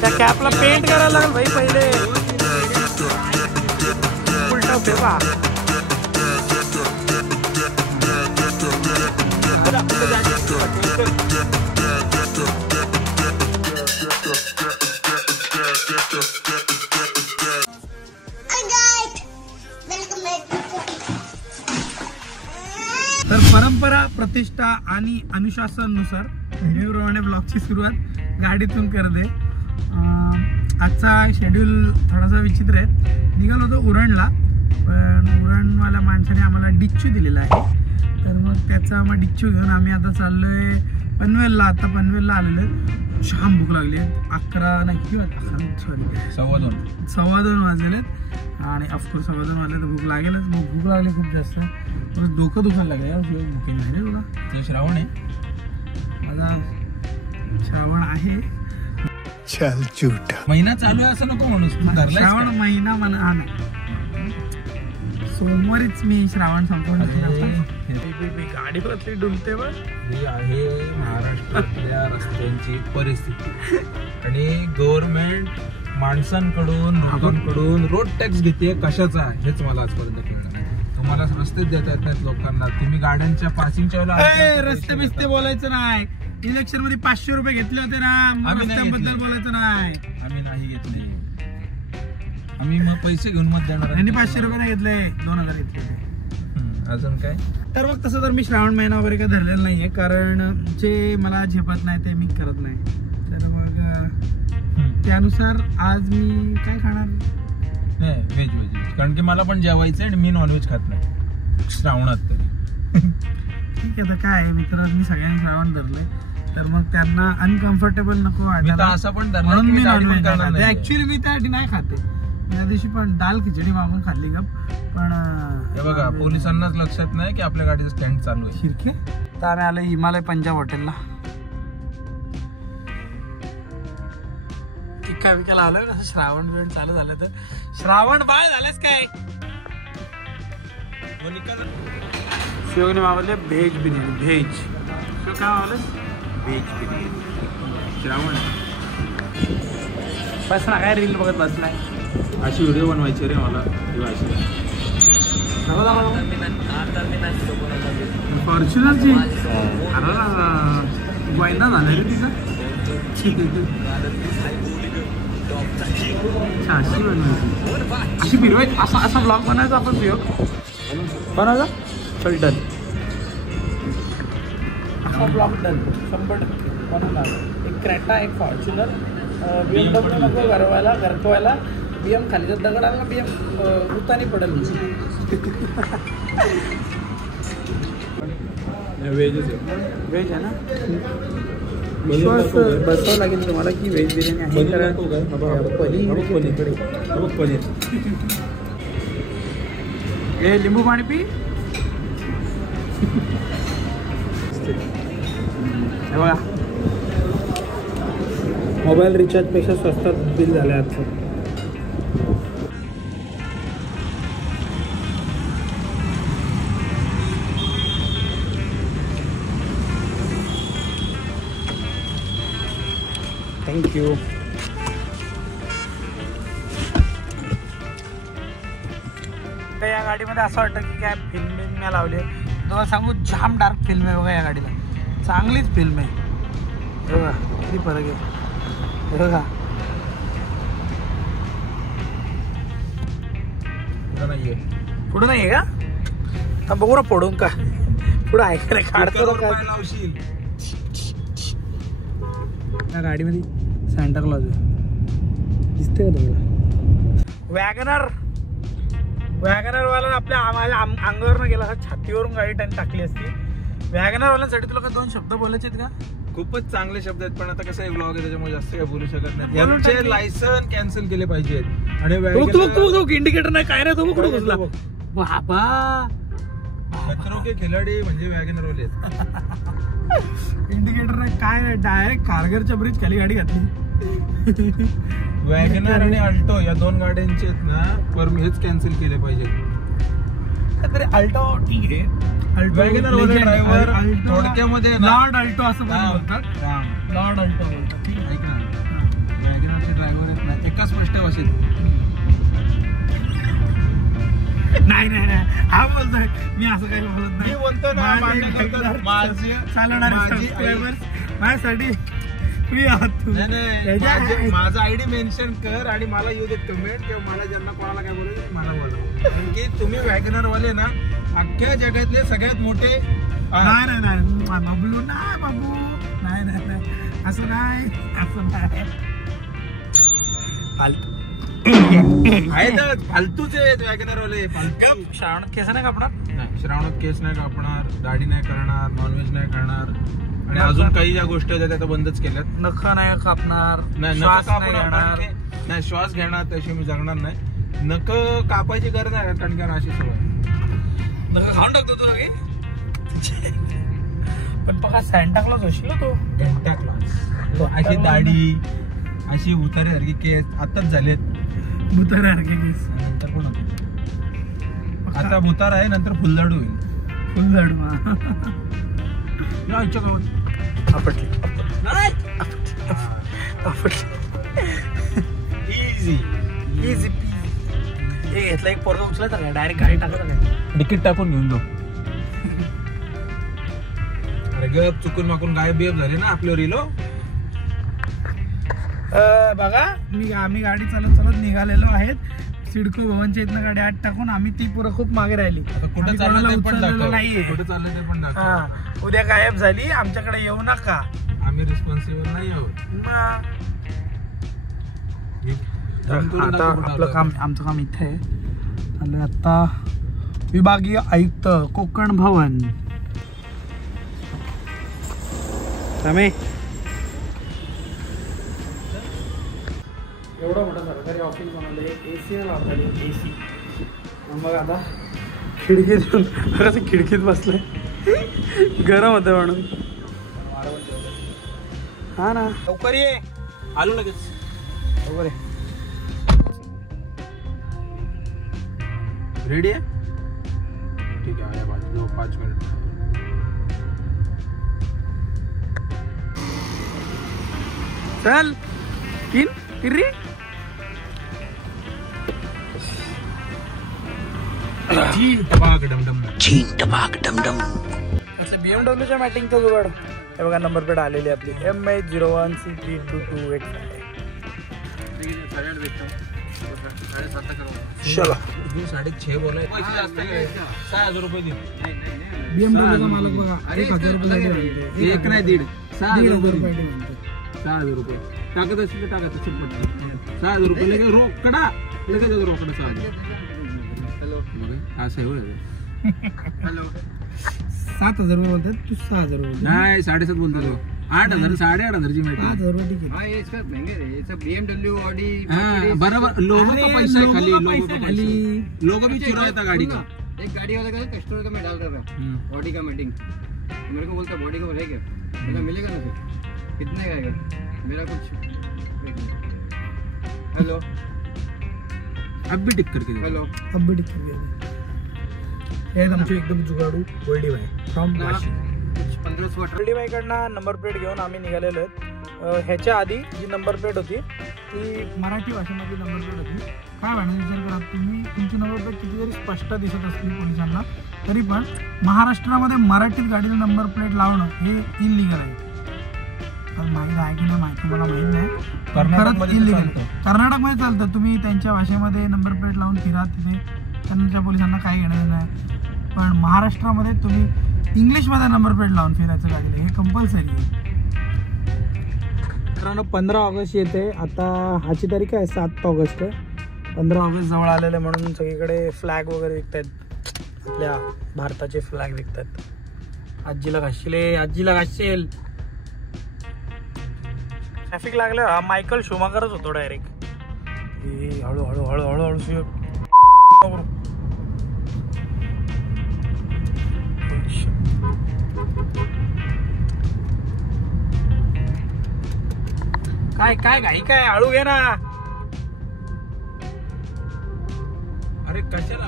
त्या कॅपला पेंट करायला लागेल भाई पहिले उलटा फेवा तर परंपरा प्रतिष्ठा आणि अनुशासनानुसार नेहमीप्रमाणे ब्लॉगची सुरुवात गाडीतून करते. आजचा शेड्यूल थोडासा विचित्र आहे. निघालो होतो उरणला, पण उरणवाल्या माणसाने आम्हाला डिच्चू दिलेला आहे. तर मग त्याचा मग डिच्चू घेऊन आम्ही आता चाललोय पनवेलला. आता पनवेलला आलेलो आहे. छान भूक लागली आहे. 11 नाही किती सॉरी 2:15 वाजलेले आणि ऑफकोर्स 2:15 वाजले तर भूक लागेलच. मग भूक लागली खूप जास्त. डोकं दुखायला लागलं यार. भूक नाही रे बघा. ते श्रावण आहे माझा. श्रावण आहे. चल झूठ. महिना चालू आहे असं नको म्हणूस. श्रावण महिना म्हणा. हा नाही सोमवारीच मी श्रावण संपूर्ण गाडी बसली डुलते बघ. ही आहे महाराष्ट्रातल्या रस्त्यांची परिस्थिती आणि गव्हर्नमेंट माणसांकडून लोकांकडून रोड टॅक्स घेते. कशाचा हेच मला आजपर्यंत कळलं नाही. तुम्हाला रस्ते देता येत नाहीत लोकांना. तुम्ही गाड्यांच्या पासिंगच्या वेळेला रस्ते बिस्ते बोलायचं नाही. इलेक्शन मध्ये 500 रुपये घेतले होते ना. रस्त्यांबद्दल बोलायचं नाही. आम्ही नाही घेतले. आम्ही मग पैसे घेऊन मत देणार. यांनी 500 रुपये नाही घेतले. 2000 घेतले. अजून काय. तर मग तसं तर मी श्रावण महिना वगैरे काही धरलेला नाहीये, कारण जे मला झेपत नाही ते मी करत नाही. तर मग त्यानुसार आज मी काय खाणार नाही. व्हेज कारण की मला पण जेवायचं आणि मी नॉनव्हेज खात नाही श्रावणात तरी. ठीक आहे. तर काय आहे मित्रांनी सगळ्यांनी श्रावण धरलंय तर मग त्यांना अनकम्फर्टेबल नको वाटायला असं पण म्हणून मी नॉनव्हेज खाते. ऍक्च्युअली मी त्यासाठी नाही खाते. त्या दिवशी पण दाल खिचडी मागून खाल्ली का. पण हे बघा पोलिसांनाच लक्षात नाही की आपल्या गाडीचं स्टँड चालू आहे. शिरके. तर आम्ही आलो हिमालय पंजाब हॉटेलला. टिक्का विकायला आलोय. कसं श्रावण बिवण चालू झालं तर. श्रावण बाळ झालंच काय. शिवने मागवले व्हेज बिर्याणी. व्हेज शिव काय मागवलं. व्हेज बिर्याणी. श्रावण बस ना काय रील बघत बसलाय. अशी व्हिडिओ बनवायची रे मला. फॉर्च्युनरची वायदा झाला रे तिचा. अशी बनवायची. अशी फिरवायची. असा ब्लॉग बनायचा आपण. बनवायचा. चल डन. असा ब्लॉग डन 100% बनवणार. एक क्रेटा एक फॉर्च्युनर. BMW नको घरकवायला. BM खाली जर दगड आला ना BM उतानी पडेल. व्हेज आहे ना. विश्वास बसावं लागेल तुम्हाला की व्हेज बिर्याणी आहे. पनीर हे लिंबू पाणी पी. बघा मोबाईल रिचार्ज पेक्षा स्वस्तात बिल झालं आजचं. थँक्यू. तर या गाडीमध्ये असं वाटतं की काय फिल्मिंग नाही लावली. तुम्हाला सांगू जाम डार्क फिल्म आहे बघा या गाडीला. चांगलीच फिल्म आहे. बघा किती फरक आहे. बघा पुढं नाहीये का. बघू ना पडून का पुढं ऐकायला काढतो का. या गाडीमध्ये सेंटर क्लॉज दिसते का तुम्हाला. वॅगनर वाला आपल्या माझ्या अंगावरनं गेला. छातीवरून गाडी टाकली असती. वॅगनर वाल्यांसाठी तुला का 2 शब्द बोलायचे आहेत का. खूपच चांगले शब्द आहेत पण आता कसं आहे ब्लॉग आहे त्याच्यामुळे जास्त काही बोलू शकत नाही. यांचे लायसन कॅन्सल केले पाहिजेत. आणि इंडिकेटर नाही काय नाही. तो कुठं घुसला बाबा. खतरो के खिलाडी म्हणजे वॅगनर वाले. इंडिकेटर नाही काय नाही. डायरेक्ट कारगरच्या ब्रिज खाली गाडी घातली. वॅगनर आणि अल्टो या 2 गाड्यांचे आहेत ना हेच कॅन्सल केले पाहिजे. तरी अल्टो ठीक आहे. Wagoner वाले driver थोडक्यामध्ये ना- लॉर्ड अल्टो असं पण हा, बोलतात. हा. लॉर्ड अल्टो बोलतात. ठीक आहे. ऐक ना, वॅगनरचे ड्रायव्हर आहेत ना, एका स्पष्ट भाषेत नाही नाही नाही हा बोलतोय, मी असं काही बोलत मी नाही. बोलतो ना, माझे माझ्याकरता चालणारे माझी सबस्क्रायबर्स माझ्यासाठी फ्री आहात तुम्ही. माझा आयडी मेन्शन कर आणि मला येऊ देत कमेंट किंवा मला ज्यांना कोणाला काय बोलायचं मला बोला. कारण की तुम्ही वॅगनर वाले ना अख्ख्या जगातले सगळ्यात मोठे नाही नाही नाही बाबू नाही बाबू नाही नाही नाही असं नाही असं नाही. फालतू आहेत, फालतूच आहेत वॅगनर वाले. फालतू. श्रावणात केस नाही कापणार. नाही, श्रावणात केस नाही कापणार, दाढी नाही करणार, नॉनव्हेज नाही करणार आणि अजून काही ज्या गोष्टी आहेत त्या आता बंदच केल्यात. नख नाही कापणार. नाही, नख श्वास नाही कापणार घेणार. कारण की- नाही, श्वास घेणार तशी मी जगणार नाही. नख कापायची गरज नाही कारण की अशी सवय. नख खाऊन टाकतो तू सगळी. पण पका सॅन्टा क्लॉज होशील तो. Santa Claus. अशी दाढी, अशी उतार्यासारखी केस आताच झालेत. भुताऱ्यासारखे केस. नंतर कोण होतं? आता भुतार आहे, नंतर फुलझाडू होईल. फुल झाडू. या आईच्या गावात आपटली इझी इझी हे घेतलं एक पोरगा उचलायचा काय डायरेक्ट गाडी टाकत काय. तिकीट टाकून घेऊन जाऊ. अरे गप, चुकून माकून गायब बियब झाले ना आपलं रिलो. बघा आम्ही गाडी चालत निघालेलो आहेत. सिडको भवनच्या इथनं गाडी आत टाकून आम्ही ती पोरं खूप मागे राहिली. आता कुठं आम्ही चाललं कोणाला ते पण उचललेलं दाखव. नाहीये. कुठं चाललं ते पण दाखव. हा उद्या गायब झाली आमच्याकडे येऊ नका. आम्ही रिस्पॉन्सिबल नाही आहोत. मग फोन करून आता दाखव कुठं आपलं आलं. काम आमचं काम इथे आहे. आलं आता विभागीय आयुक्त कोकण भवन. एवढं मोठं सरकारी ऑफिस बनवलं आहे. AC लावलेली AC. मग आता खिडकीत बसलंय. गरम होतं म्हणून. हा ना लवकर ये. आलो लगेच. लवकर ये. रेडी आहे? ठीक आहे, 5 मिनिट. चल किर्री BMWच्या मॅटिंगचा जुगाड. हे बघा नंबर प्लेट आलेली आपली MH01C3228. चला 6.5 बोलाय. पैसे जास्त घे. 6,000 रुपये दे. BMWचा मालक बघा 1,000 रुपये एक नाही, 1.5. 6,000 रुपये. 1,000 6,000 रुपये टाकत असेल तर टाकत असेल पटकन. 6,000 रुपये लगेच रोकडा. लगेच येतो रोकडा 6,000. बघा असं आहे होय. 7,000 रुपये बोलतात. तू 6,000 रुपये. नाही 7.5 बोलतो तो. 8,000 8,500ची माहिती. 5,000 रुपये ठीक हाँ आहे. ये इसका महंगे है, ये सब BMW ऑडी हाँ, बराबर. लोगों का पैसा है खाली. लोगों का खाली. पैसा. लोगों भी चुरा था गाड़ी का. एक गाड़ी वाला का कस्टमर का मैं डाल रहा था ऑडी का मीटिंग. मेरे को बोलता बॉडी का है क्या, बोला मिलेगा ना फिर कितने का आएगा मेरा कुछ. हेलो अब भी टिक करके दे. हेलो अब भी ठीक आहे. हे आहेत आमचे एकदम जुगाडू गोल्डी बाय फ्रॉम ना. वाशी. कुछ 1500 गोल्डी बाईकडनं नंबर प्लेट घेऊन आम्ही निघालेलो आहेत. ह्याच्या आधी जी नंबर प्लेट होती ती मराठी भाषेमधली नंबर प्लेट होती. काय म्हणायचं विचार करा तुम्ही, तुमची नंबर प्लेट किती जरी स्पष्ट दिसत असली पोलिसांना तरी पण महाराष्ट्रामध्ये मराठीत गाडीला नंबर प्लेट लावणं हे इलिगल आहे. माहीत आहे की नाही माहिती मला माहीत नाही. कर्नाटकमध्ये खरंच illegal चालतं. आहे. कर्नाटकमध्ये चालतं. तुम्ही त्यांच्या भाषेमध्ये नंबर प्लेट लावून फिरा तिथे त्यांच्या पोलिसांना काही घेणं नाही. पण महाराष्ट्रामध्ये तुम्ही इंग्लिशमध्ये नंबर प्लेट लावून फिरायचं गाडीला हे कंपल्सरी आहे. मित्रांनो 15 ऑगस्ट येते. आता ह्याची तारीख आहे 7 ऑगस्ट. 15 ऑगस्ट जवळ आलेले म्हणून सगळीकडे फ्लॅग वगैरे विकत आहेत. आपल्या भारताचे फ्लॅग विकत आहेत. आजीला घासशील. ट्रॅफिक लागलं. हा मायकल शुमाकरच होतो डायरेक्ट. हळू हळू हळू हळू हळू काय घाई काय हळू घे ना. अरे कशाला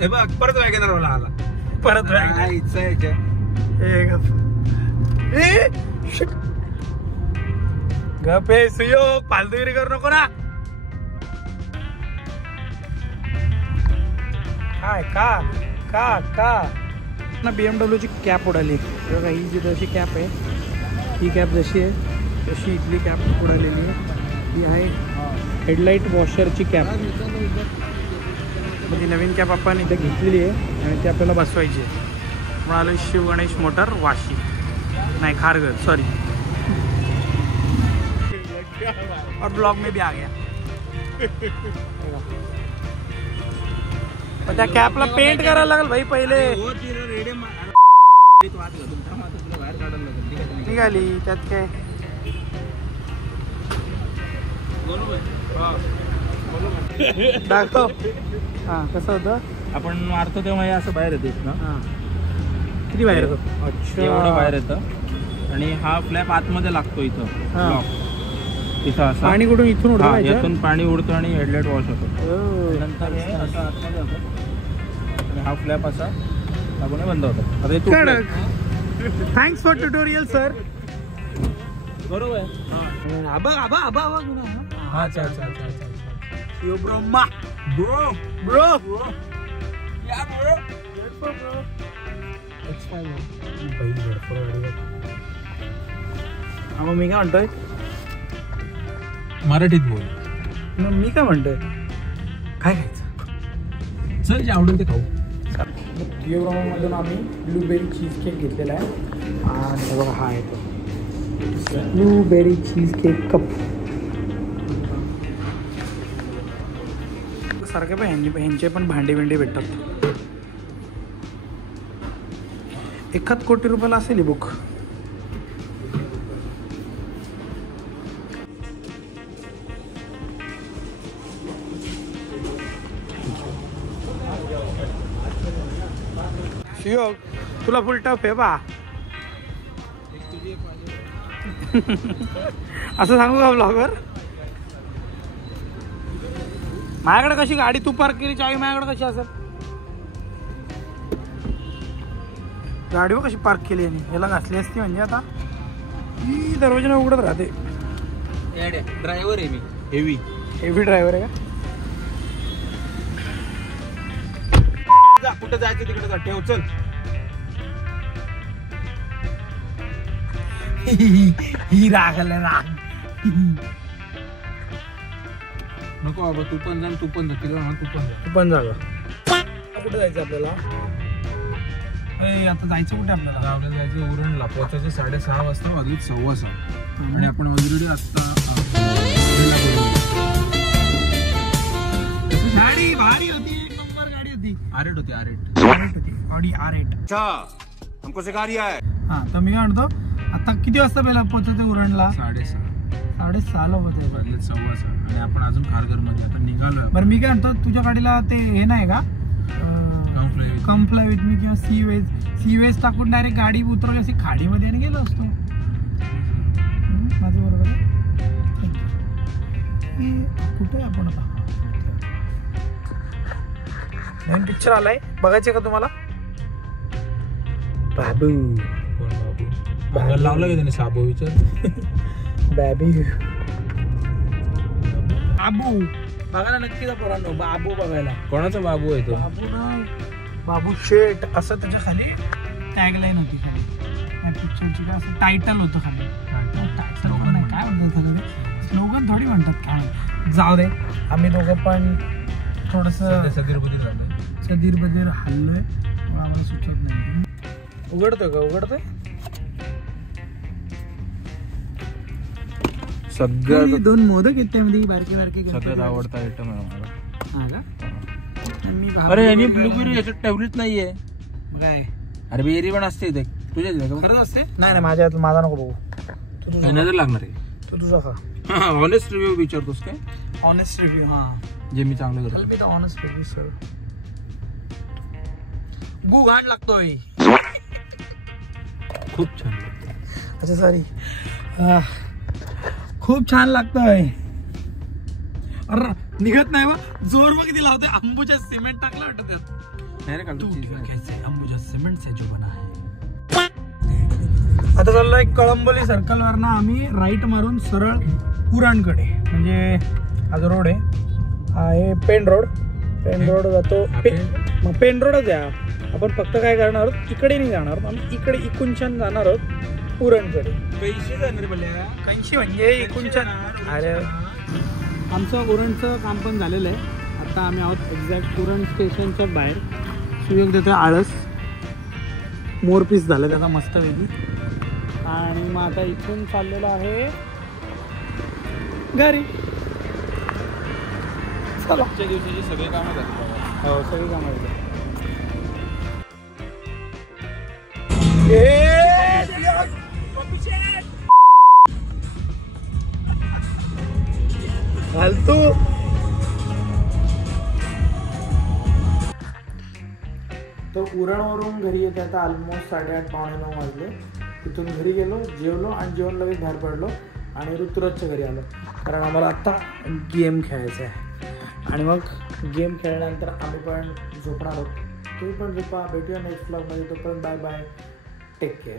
हे बघ परत वॅगनर वाला आला. परत काय इच्छा आहे याच्या? गपे सुयोग फालतूगिरी करू नको ना. काय का का का ना BMW ची कॅप उडाली बघा. ही जी जशी कॅप आहे ही कॅप जशी आहे तशी इथली कॅप उडालेली आहे. ही आहे हेडलाईट वॉशरची कॅप. मग ती नवीन कॅप आपण इथे घेतलेली आहे आणि ती आपल्याला बसवायची आहे. म्हणालो शिव गणेश मोटर वाशी नाही खारघर सॉरी. और ब्लॉग में भी आ गया. त्या कॅपला पेंट करायला लागेल भाई पहिले. निघाली त्यात काय दाखव. हा कसं होतं आपण मारतो तेव्हा हे असं बाहेर येते ना. हा किती बाहेर येतो. अच्छा एवढं बाहेर येतं आणि हा फ्लॅप आतमध्ये लागतो इथं. हा. ब्लॉक इथं असं पाणी कुठून इथून उडतं हा, पाहिजे. यातून पाणी उडतं आणि हेडलाईट वॉश होतो. Oh. नंतर हे असं आतमध्ये होतं आणि हा फ्लॅप असा लागून बंद होतो. आता हे तुटलंय. कडक. Thanks for tutorial sir. बरोबर. आबा आबा आबा आबा हा चल चल चल चल. यो ब्रह्मा ब्रो ब्रो या ब्रो. मग मी काय म्हणतोय मराठीत बोल. मग मी काय म्हणतोय काय खायचं. चल जे आवडेल ते खाऊ. मधून आम्ही ब्लूबेरी चीज केक घेतलेला आहे आणि बघा हा आहे तो ब्लूबेरी चीज केक कप. सारखे पण ह्यांचे पण भांडे बिंडे भेटतात. 1 कोटी रुपयाला असेल ही बुक. शियोग तुला फुल टफ आहे बा. असं सांगू का ब्लॉगर. माझ्याकडे कशी गाडी तू पार्क केली चावी माझ्याकडे कशी असेल. गाडीवर कशी पार्क केली आणि याला घासली असती म्हणजे आता ही दरवाजा उघडत राहते. ड्रायव्हर आहे मी. हेवी ड्रायव्हर आहे का. कुठं जायचं तिकडे जा. ठेव चल. ही रागल राग. नको बाबा तू पण जा. तू पण जा. तिला तू पण जा. तू पण जागा. कुठे जायचं आपल्याला. आता जायचं कुठे आपल्याला. आपल्याला जायचं उरणला. पोहोचायचं 6:30 वाजता. वाजली 6:15 आणि आपण ऑलरेडी आता गाडी भारी होती. 1 नंबर गाडी होती. आरेट होती. होती ऑडी R8. अच्छा हमको सिखा रिया है. हा तर मी काय म्हणतो आता किती वाजता पहिला पोहोचायचं उरणला. 6:30. 6:30 पोहोचायचं. वाजले 6:15 आणि आपण अजून खारघर मध्ये आता निघालोय. बरं मी काय म्हणतो तुझ्या गाडीला ते हे नाही का कम्फ्लाय विथ मी किंवा सी वेज टाकून डायरेक्ट गाडी उतरवली अशी खाडीमध्ये आणि गेलो असतो. माझं बरोबर आहे. कुठे आपण आता नवीन पिक्चर आलाय बघायचे का तुम्हाला. बाबू कोण बाबू लावलं का त्याने. साबू विचार. बाबू बाबू बघायला नक्की जा पोरांनो. बाबू बघायला. कोणाचा बाबू आहे तो. बाबू ना बाबू शेट असं त्याच्या खाली टॅगलाईन होती खाली त्या पिक्चरची. काय असं टायटल होतं खाली. टायटल पण नाही काय म्हणतात त्याला. स्लोगन थोडी म्हणतात काय. जाऊ दे आम्ही दोघं पण थोडंसं सदीर बदीर हल्लोय. आम्हाला सुचत नाही. उघडतोय का. उघडतोय सगळ्यात 2 मोदक आहेत त्यामध्ये बारके बारके. सगळ्यात आवडता आयटम आहे मला. हा का. अरे यांनी ब्लूबेरी याच्यात ठेवलीच नाहीये. काय अरे बेरी पण असते इथे. तुझ्या खरंच असते. नाही माझ्या माझा नको बघू. तू नजर लागणार आहे. तू तुझा खा. ऑनेस्ट रिव्ह्यू विचारतोस काय. Honest review. हा जे मी चांगलं करतो. Be the honest review sir. गु घाण लागतोय. खूप छान लागतं. अच्छा सॉरी. खूप छान लागतोय. अरे निघत नाही. मग जोर मग किती लावतोय. आंबूच्या सिमेंट टाकलं वाटत त्यात. आता चाललोय कळंबोली सर्कलवरनं आम्ही राईट मारून सरळ उरणकडे, म्हणजे हा जो रोड आहे हा आहे पेन रोड जातो मग पेन रोडच आहे. आपण फक्त काय करणार आहोत, इकडे नाही जाणार, आम्ही इकडे इकुंचन जाणार आहोत उरणकडे. पैसे जाणार बोलल्या कंशी म्हणजे इकुंचन. अरे आमचं उरणचं काम पण झालेलं आहे. आता आम्ही आहोत एक्झॅक्ट उरण स्टेशनच्या बाहेर. सुयोग देतोय आळस, मोरपीस झालं त्याचा मस्त वेगळी. आणि मग आता इथून चाललेलो आहे घरी. चला, आजच्या दिवसाची सगळी कामं झाली. हो सगळी कामं झाली. फालतू तर उरणवरून घरी येते आता ऑलमोस्ट 8:30 पावणे 9 वाजले. तिथून घरी गेलो, जेवलो आणि जेवण लगेच बाहेर पडलो आणि ऋतुराजच्या घरी आलो, कारण आम्हाला आत्ता गेम खेळायचा आहे. आणि मग गेम खेळल्यानंतर आम्ही पण झोपणार आहोत. तुम्ही पण झोपा. भेटूया नेक्स्ट ब्लॉगमध्ये. तोपर्यंत बाय बाय, टेक केअर.